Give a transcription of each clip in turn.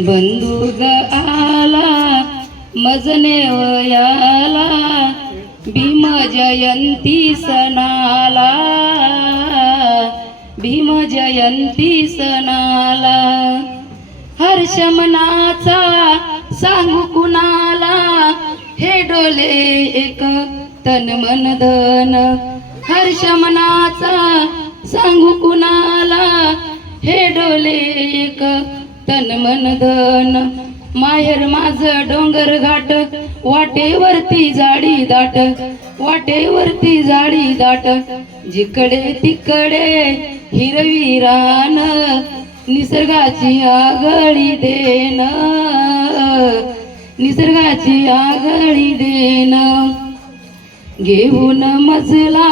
बंधुग आला मजने वयाला भीम जयंती सणाला. भीम जयंती सणाला. हर्षमनाचा सांगू कुणाला हे डोले एक तन मन धन. हर्षमनाचा सांगू कुणाला हे डोले एक तन मन धन. माहेर माझ डोंगर घाट वाटेवरती जाडी दाट. वाटेवरती जाडी दाट. जिकडे तिकडे हिरवी रान निसर्गाची आगळी देन निसर्गाची आगळी देन घेऊन मजला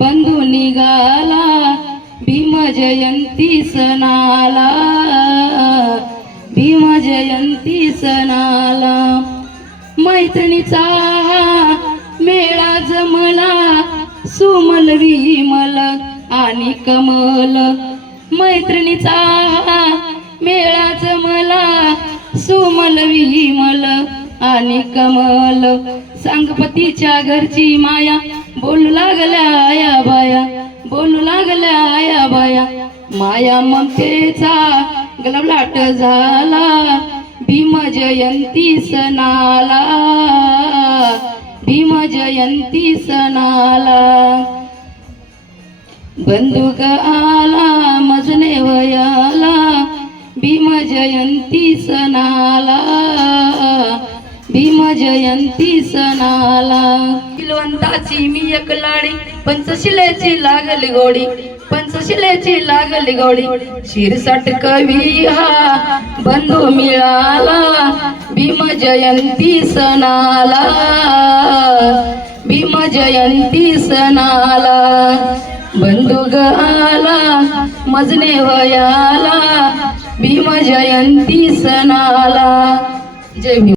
बंधू निघाला भीम जयंती सणाला. जयंती सणाला. मैत्रिणीचा मेळा जमला सुमल विमल आणि कमल. मैत्रिणीचा मेळा जमला सुमल विमल आणि कमल. सांगपतीच्या घरची माया बोलू लागल्या आया बाया बोलू लागल्या आया बाया. माया ममतेचा गलबलाट झाला. भीम जयंती सणाला भीम जयंती सणाला. बंदुक आला मजने वयाला भीम जयंती सणाला. भीम जयंती सणाला. किलवंताची मी एक लाडी पंचशिलेची लागली गोडी पंचशिलेची लागली गोडी. शिरसट कवी हा बंधू मिळाला भीम जयंती सणाला. भीम जयंती सणाला. बंधुग आला मजने वयाला भीम जयंती सणाला. जय भीम.